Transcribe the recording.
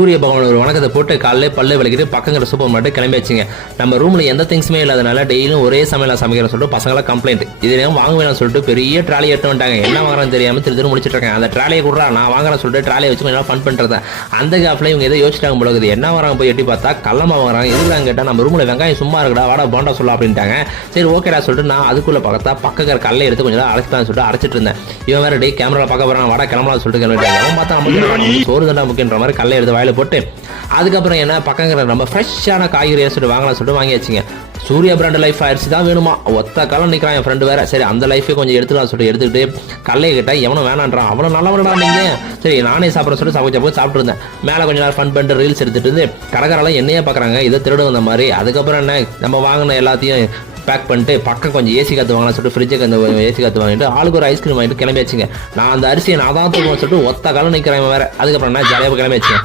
சூரிய பகவான் ஒரு வணக்கத்தை போட்டு காலையில பல்லு விளக்கிட்டு பக்கங்கிற சூப்பர் மார்க்கெட் கிளம்பியாச்சுங்க. நம்ம ரூம்ல எந்த திங்ஸுமே இல்லாதனால டெய்லியும் ஒரே சமையல சமைக்கிறேன் சொல்லிட்டு பசங்களாம் கம்ப்ளைண்ட். இதெல்லாம் வாங்க வேணாம்னு சொல்லிட்டு பெரிய ட்ராலி எடுத்து வந்துட்டாங்க. என்ன வாங்குறான்னு தெரியாம திரு முடிச்சிட்டு இருக்கேன். அந்த ட்ராலியை கூட நான் வாங்குறேன் சொல்லிட்டு ட்ராலியை வச்சு கொஞ்சம் ஃபன் பண்றேன். அந்த கேப்ல இவங்க ஏதோ யோசிச்சிட்டாங்க போல இருக்குது. என்ன வாங்குறாங்க போய் எட்டி பார்த்தா கல்லமா வாங்குறாங்க. எதுலாம் கேட்டா நம்ம ரூம்ல வெங்காயம் சும்மா இருக்குடா வாடா போண்டா சொல்ல அப்படின்ட்டாங்க. சரி ஓகேடா சொல்லிட்டு நான் அதுக்குள்ள பார்த்தா பக்கங்கிற கல்லை எடுத்து கொஞ்சம் அரைச்சிட்டான்னு சொல்லிட்டு அரைச்சிட்டு இருந்தேன். இவன் வேற டே கேமரா பார்க்க போறான் வாடா கிளம்பலாம் சொல்லிட்டு கிளம்பிட்டாங்க. அவன் பார்த்தா நம்ம சோறு தண்டா முக்கியன்ற மாதிரி கல்லை எடுத்து வாயில போட்டு அதுக்கப்புறம் என்ன பக்கங்கிற நம்ம ஃப்ரெஷ்ஷான காய்கறி சொல்லிட்டு வாங்கலாம் சொல்லிட்டு வாங்கியாச்சுங்க. சூர்யா பிராண்ட் லைஃப் ஆயிடுச்சு தான் வேணுமா ஒத்த காலம் நிற்கிறான் என் ஃப்ரெண்டு வேற. சரி அந்த லைஃபே கொஞ்சம் எடுத்துக்கலாம் சொல்லிட்டு எடுத்துக்கிட்டு கல்லையை கேட்டால் எவனும் வேணான்றான். அவ்வளோ நல்லா வரடா நீங்கள். சரி நானே சாப்பிட்ற சொல்லிட்டு சாப்பிட்டு இருந்தேன். மேலே கொஞ்சம் நேரம் ஃபன் பண்ணிட்டு ரீல்ஸ் எடுத்துட்டு இருந்து கடைக்காரெல்லாம் என்னையே பார்க்குறாங்க இதை திருடு வந்த மாதிரி. அதுக்கப்புறம் என்ன நம்ம வாங்கின எல்லாத்தையும் பேக் பண்ணிட்டு பக்கம் கொஞ்சம் ஏசி காற்று வாங்கலாம் சொல்லிட்டு ஃப்ரிட்ஜுக்கு அந்த ஏசி காற்று வாங்கிட்டு ஆளுக்கு ஒரு ஐஸ்கிரீம் வாங்கிட்டு கிளம்பியாச்சுங்க. நான் அந்த அரிசியை நான் தான் தூக்குவேன் சொல்லிட்டு ஒத்த காலம் நிற்கிறேன் வேற. அதுக்கப்புறம் என்ன ஜாலியாக கிளம்பியாச்சுங்க.